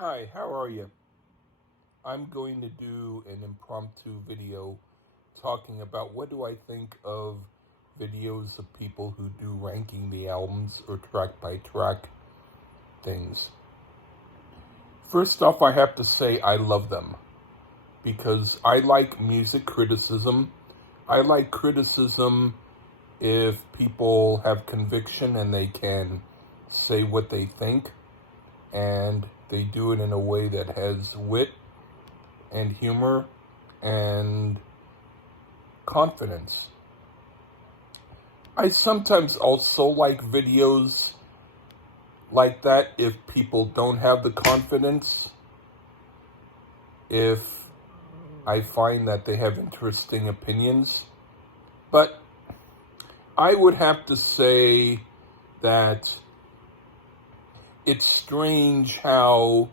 Hi, how are you? I'm going to do an impromptu video talking about what do I think of videos of people who do ranking the albums or track by track things. First off, I have to say I love them because I like music criticism. I like criticism if people have conviction and they can say what they think and they do it in a way that has wit and humor and confidence. I sometimes also like videos like that if people don't have the confidence, if I find that they have interesting opinions. But I would have to say that it's strange how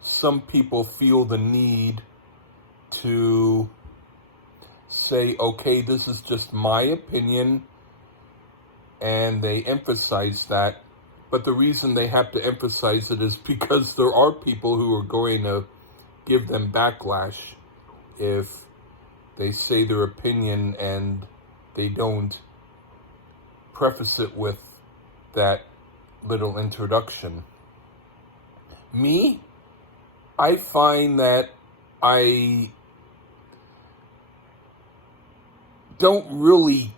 some people feel the need to say, okay, this is just my opinion, and they emphasize that. But the reason they have to emphasize it is because there are people who are going to give them backlash if they say their opinion and they don't preface it with that little introduction. Me, I find that I don't really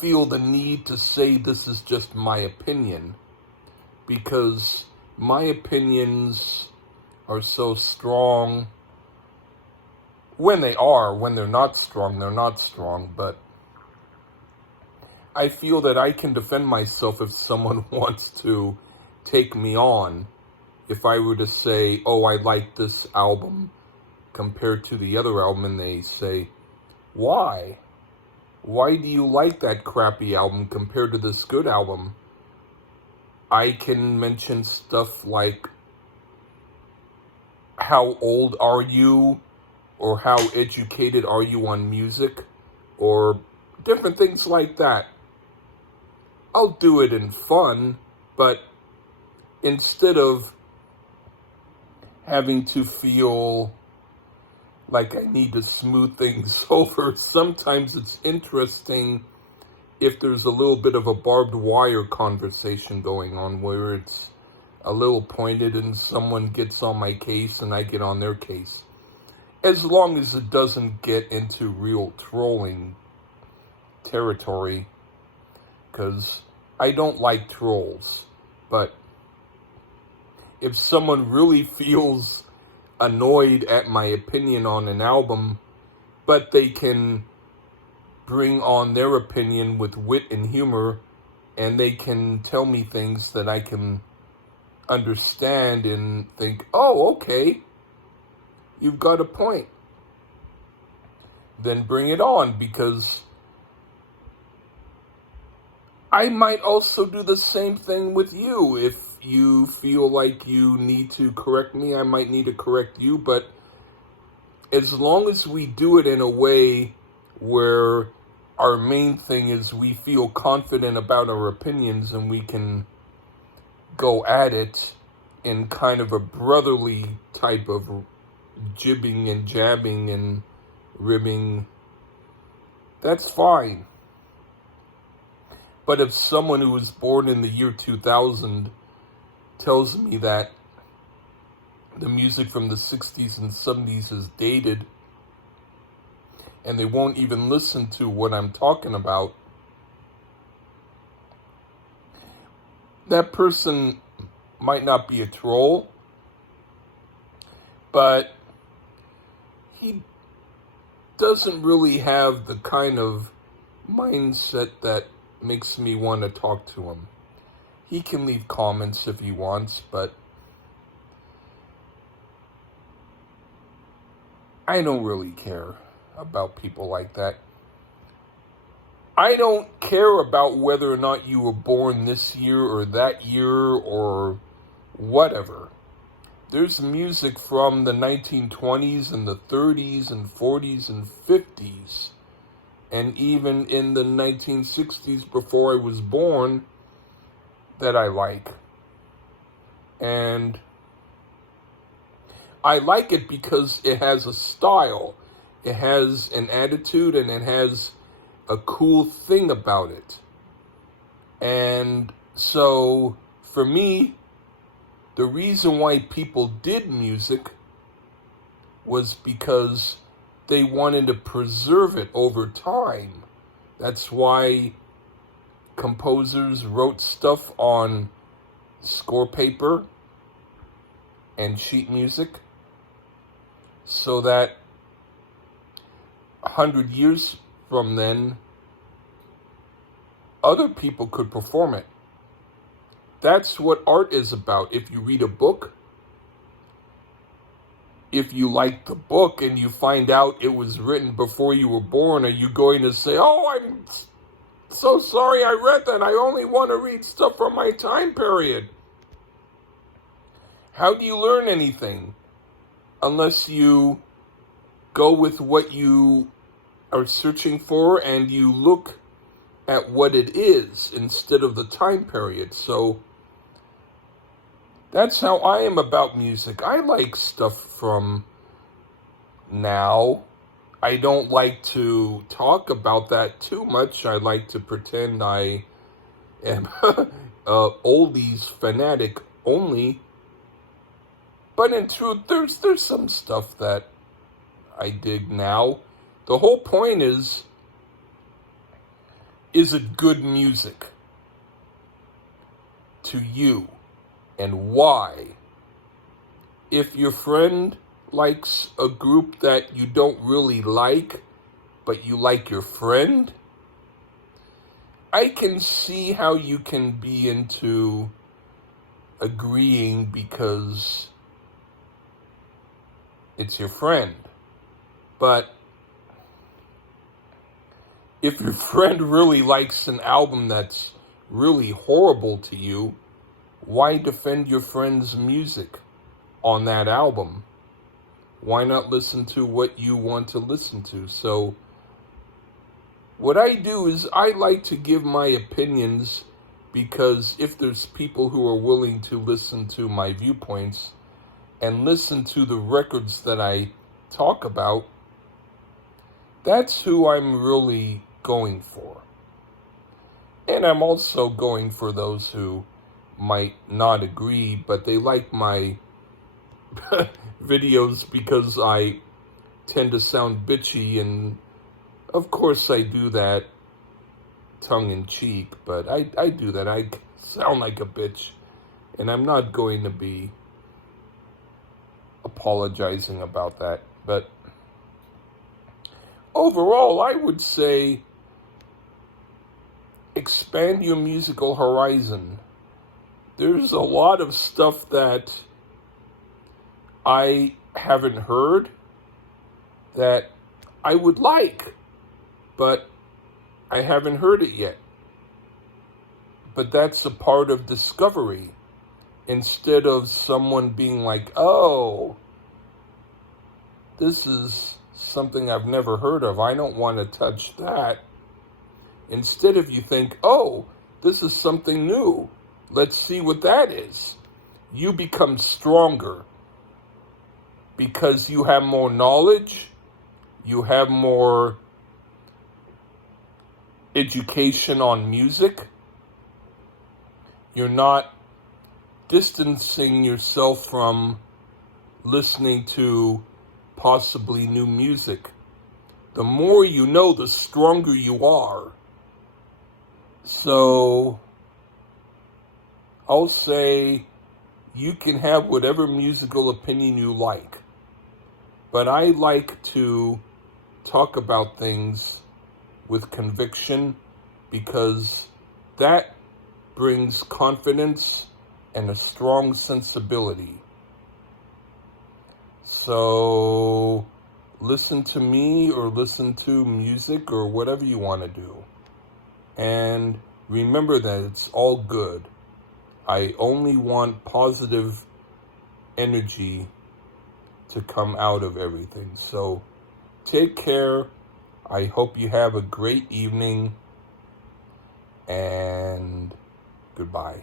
feel the need to say this is just my opinion because my opinions are so strong. When they're not strong, they're not strong, but I feel that I can defend myself if someone wants to take me on. If I were to say, oh, I like this album compared to the other album, and they say, why? Why do you like that crappy album compared to this good album? I can mention stuff like, how old are you? Or how educated are you on music? Or different things like that. I'll do it in fun, but instead of having to feel like I need to smooth things over, sometimes it's interesting if there's a little bit of a barbed wire conversation going on where it's a little pointed and someone gets on my case and I get on their case. As long as it doesn't get into real trolling territory, because I don't like trolls. But if someone really feels annoyed at my opinion on an album, but they can bring on their opinion with wit and humor, and they can tell me things that I can understand and think, oh, okay, you've got a point. Then bring it on, because I might also do the same thing with you. If you feel like you need to correct me, I might need to correct you, but as long as we do it in a way where our main thing is we feel confident about our opinions and we can go at it in kind of a brotherly type of jibbing and jabbing and ribbing, that's fine. But if someone who was born in the year 2000 tells me that the music from the 60s and 70s is dated, and they won't even listen to what I'm talking about, that person might not be a troll, but he doesn't really have the kind of mindset that makes me want to talk to him. He can leave comments if he wants, but I don't really care about people like that. I don't care about whether or not you were born this year or that year or whatever. There's music from the 1920s and the 30s and 40s and 50s, and even in the 1960s before I was born, that I like. And I like it because it has a style, it has an attitude, and it has a cool thing about it. And so, for me, the reason why people did music was because they wanted to preserve it over time. That's why composers wrote stuff on score paper and sheet music so that 100 years from then, other people could perform it. That's what art is about. If you read a book, if you like the book and you find out it was written before you were born, are you going to say, oh, I'm so sorry I read that. I only want to read stuff from my time period? How do you learn anything unless you go with what you are searching for and you look at what it is instead of the time period? So that's how I am about music. I like stuff from now. I don't like to talk about that too much. I like to pretend I am oldies fanatic only. But in truth, there's some stuff that I dig now. The whole point is it good music to you, and why? If your friend likes a group that you don't really like, but you like your friend, I can see how you can be into agreeing because it's your friend. But if your friend really likes an album that's really horrible to you, why defend your friend's music on that album? Why not listen to what you want to listen to? So what I do is I like to give my opinions, because if there's people who are willing to listen to my viewpoints and listen to the records that I talk about, that's who I'm really going for. And I'm also going for those who might not agree, but they like my videos because I tend to sound bitchy, and of course I do that tongue-in-cheek, but I do that. I sound like a bitch, and I'm not going to be apologizing about that. But overall, I would say expand your musical horizon. There's a lot of stuff that I haven't heard that I would like, but I haven't heard it yet. But that's a part of discovery. Instead of someone being like, oh, this is something I've never heard of, I don't want to touch that. Instead of you think, oh, this is something new, let's see what that is. You become stronger because you have more knowledge, you have more education on music. You're not distancing yourself from listening to possibly new music. The more you know, the stronger you are. So I'll say you can have whatever musical opinion you like, but I like to talk about things with conviction, because that brings confidence and a strong sensibility. So listen to me, or listen to music, or whatever you want to do. And remember that it's all good. I only want positive energy to come out of everything. So take care. I hope you have a great evening, and goodbye.